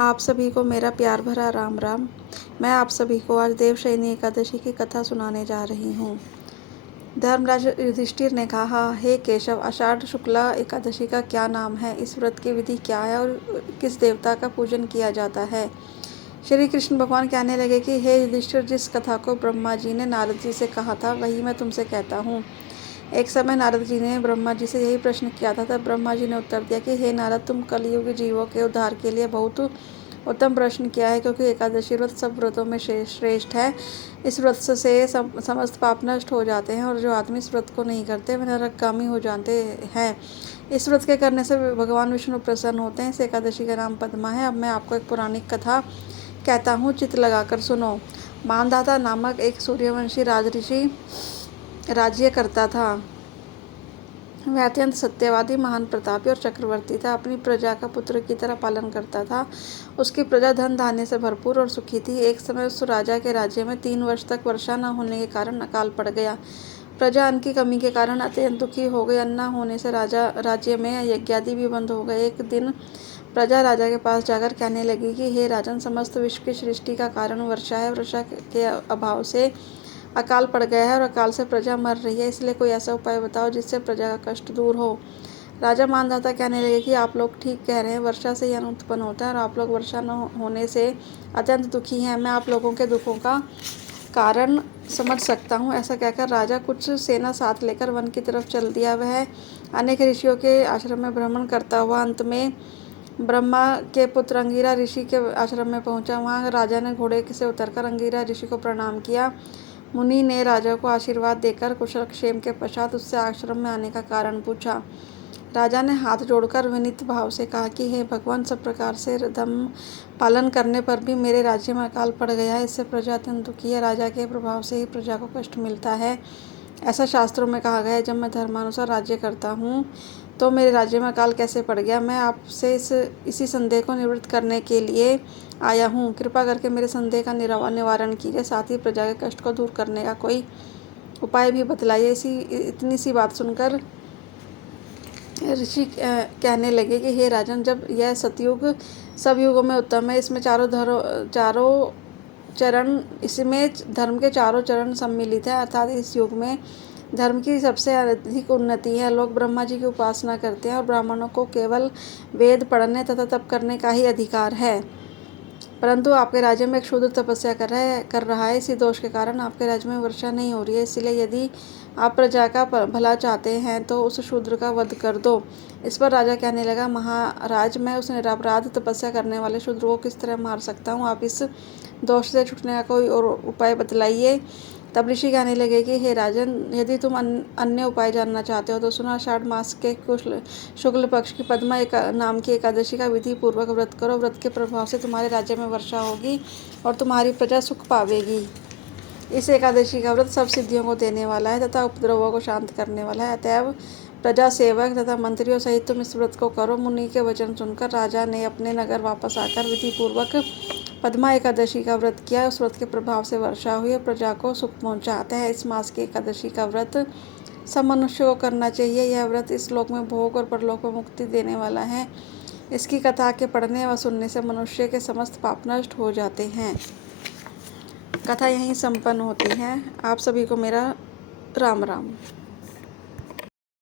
आप सभी को मेरा प्यार भरा राम राम। मैं आप सभी को आज देवशयनी एकादशी की कथा सुनाने जा रही हूँ। धर्मराज युधिष्ठिर ने कहा, हे केशव, आषाढ़ शुक्ला एकादशी का क्या नाम है, इस व्रत की विधि क्या है और किस देवता का पूजन किया जाता है। श्री कृष्ण भगवान कहने लगे कि हे युधिष्ठिर, जिस कथा को ब्रह्मा जी ने नारद जी से कहा था वही मैं तुमसे कहता हूँ। एक समय नारद जी ने ब्रह्मा जी से यही प्रश्न किया था। तब ब्रह्मा जी ने उत्तर दिया कि हे नारद, तुम कलयुग जीवों के उद्धार के लिए बहुत उत्तम प्रश्न किया है, क्योंकि एकादशी व्रत सब व्रतों में श्रेष्ठ है। इस व्रत से समस्त पाप नष्ट हो जाते हैं और जो आदमी इस व्रत को नहीं करते वे नरकगामी हो जाते हैं। इस व्रत के करने से भगवान विष्णु प्रसन्न होते हैं। इस एकादशी का नाम पद्मा है। अब मैं आपको एक पौराणिक कथा कहता हूँ, चित्त लगाकर सुनो। मानधाता नामक एक सूर्यवंशी राजऋषि राज्य करता था। वह अत्यंत सत्यवादी, महान प्रतापी और चक्रवर्ती था। अपनी प्रजा का पुत्र की तरह पालन करता था। उसकी प्रजा धन धान्य से भरपूर और सुखी थी। एक समय उस राजा के राज्य में 3 वर्ष तक वर्षा न होने के कारण अकाल पड़ गया। प्रजा अन्न की कमी के कारण अत्यंत दुखी हो गई। अन्न न होने से राज्य में यज्ञादि भी बंद हो गए। एक दिन प्रजा राजा के पास जाकर कहने लगी कि हे राजन, समस्त विश्व की सृष्टि का कारण वर्षा है। वर्षा के अभाव से अकाल पड़ गया है और अकाल से प्रजा मर रही है, इसलिए कोई ऐसा उपाय बताओ जिससे प्रजा का कष्ट दूर हो। राजा मानधाता कहने लगे कि आप लोग ठीक कह रहे हैं, वर्षा से यह उत्पन्न होता है और आप लोग वर्षा न होने से अत्यंत दुखी हैं। मैं आप लोगों के दुखों का कारण समझ सकता हूँ। ऐसा कहकर राजा कुछ सेना साथ लेकर वन की तरफ चल दिया। वह अनेक ऋषियों के आश्रम में भ्रमण करता हुआ अंत में ब्रह्मा के पुत्र अंगिरा ऋषि के आश्रम में पहुंचा। वहां राजा ने घोड़े से उतरकर अंगिरा ऋषि को प्रणाम किया। मुनि ने राजा को आशीर्वाद देकर कुशल क्षेम के पश्चात उससे आश्रम में आने का कारण पूछा। राजा ने हाथ जोड़कर विनीत भाव से कहा कि हे भगवान, सब प्रकार से धर्म पालन करने पर भी मेरे राज्य में अकाल पड़ गया है। इससे प्रजा अत्यंत दुखी है। राजा के प्रभाव से ही प्रजा को कष्ट मिलता है। ऐसा शास्त्रों में कहा गया है। जब मैं धर्मानुसार राज्य करता हूँ तो मेरे राज्य में अकाल कैसे पड़ गया। मैं आपसे इसी संदेह को निवृत्त करने के लिए आया हूँ। कृपा करके मेरे संदेह का निवारण कीजिए, साथ ही प्रजा के कष्ट को दूर करने का कोई उपाय भी बतलाइए। इतनी सी बात सुनकर ऋषि कहने लगे कि हे राजन, जब यह सतयुग सब युगों में उत्तम है, इसमें इसमें धर्म के चारों चरण सम्मिलित है, अर्थात इस युग में धर्म की सबसे अधिक उन्नति है। लोग ब्रह्मा जी की उपासना करते हैं और ब्राह्मणों को केवल वेद पढ़ने तथा तप करने का ही अधिकार है। परंतु आपके राज्य में एक शूद्र तपस्या कर रहा है। इसी दोष के कारण आपके राज्य में वर्षा नहीं हो रही है। इसलिए यदि आप प्रजा का भला चाहते हैं तो उस शूद्र का वध कर दो। इस पर राजा कहने लगा, महाराज, मैं उस निरपराध तपस्या करने वाले शूद्र को किस तरह मार सकता हूँ। आप इस दोष से छूटने का कोई और उपाय बतलाइए। तब ऋषि कहने लगे कि हे राजन, यदि तुम अन्य उपाय जानना चाहते हो तो सुनो। आषाढ़ मास के शुक्ल पक्ष की पद्मा नाम की एकादशी का विधि पूर्वक व्रत करो। व्रत के प्रभाव से तुम्हारे राज्य में वर्षा होगी और तुम्हारी प्रजा सुख पावेगी। इस एकादशी का व्रत सब सिद्धियों को देने वाला है तथा उपद्रवों को शांत करने वाला है। अतएव प्रजा सेवक तथा मंत्रियों सहित तुम इस व्रत को करो। मुनि के वचन सुनकर राजा ने अपने नगर वापस आकर विधि पूर्वक पद्मा एकादशी का व्रत किया। उस व्रत के प्रभाव से वर्षा हुई और प्रजा को सुख पहुंचाता है। इस मास की एकादशी का व्रत सब मनुष्य को करना चाहिए। यह व्रत इस लोक में भोग और परलोक में मुक्ति देने वाला है। इसकी कथा के पढ़ने व सुनने से मनुष्य के समस्त पाप नष्ट हो जाते हैं। कथा यहीं संपन्न होती है। आप सभी को मेरा राम राम।